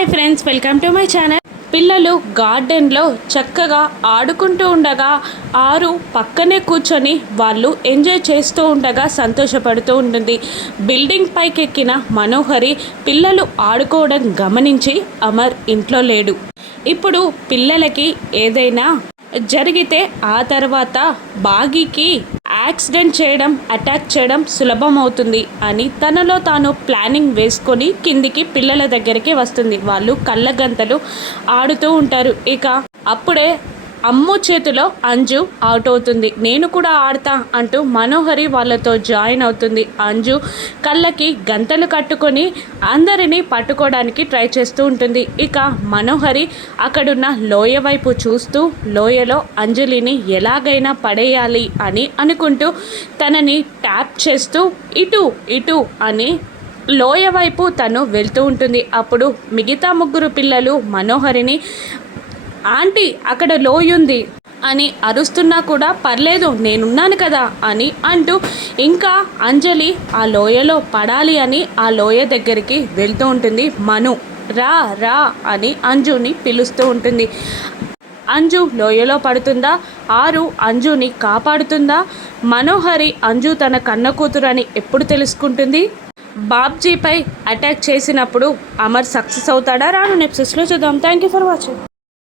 Hi friends, welcome to my channel. పిల్లలు గార్డెన్లో చక్కగా ఆడుకుంటూ ఉండగా ఆరు పక్కనే కూర్చొని వాళ్ళు ఎంజాయ్ చేస్తూ ఉండగా సంతోషపడుతూ ఉంటుంది. బిల్డింగ్ పైకి ఎక్కిన మనోహరి పిల్లలు ఆడుకోవడం గమనించి అమర్ ఇంట్లో లేడు. ఇప్పుడు పిల్లలకి ఏదైనా జరిగితే ఆ తర్వాత బాగీకి యాక్సిడెంట్ చేయడం, అటాక్ చేయడం సులభమవుతుంది అని తనలో తాను ప్లానింగ్ వేసుకొని కిందికి పిల్లల దగ్గరికి వస్తుంది. వాళ్ళు కళ్ళగంతలు ఆడుతూ ఉంటారు. ఇక అప్పుడే అమ్ము చేతిలో అంజు అవుట్ అవుతుంది. నేను కూడా ఆడతా అంటూ మనోహరి వాళ్ళతో జాయిన్ అవుతుంది. అంజు కళ్ళకి గంతలు కట్టుకొని అందరినీ పట్టుకోవడానికి ట్రై చేస్తూ ఉంటుంది. ఇక మనోహరి అక్కడున్న లోయ వైపు చూస్తూ లోయలో అంజలిని ఎలాగైనా పడేయాలి అని అనుకుంటూ తనని ట్యాప్ చేస్తూ ఇటు ఇటు అని లోయ వైపు తను వెళ్తూ ఉంటుంది. అప్పుడు మిగతా ముగ్గురు పిల్లలు మనోహరిని ఆంటీ అక్కడ లోయుంది అని అరుస్తున్నా కూడా పర్లేదు నేనున్నాను కదా అని అంటూ ఇంకా అంజలి ఆ లోయలో పడాలి అని ఆ లోయ దగ్గరికి వెళ్తూ ఉంటుంది. మను రా రా అని అంజుని పిలుస్తూ ఉంటుంది. అంజు లోయలో పడుతుందా? ఆరు అంజుని కాపాడుతుందా? మనోహరి అంజు తన కన్న కూతురు అని ఎప్పుడు తెలుసుకుంటుంది? బాబ్జీపై అటాక్ చేసినప్పుడు అమర్ సక్సెస్ అవుతాడా? రాను ఎపిసోడ్స్లో చూద్దాం. Thank you for watching.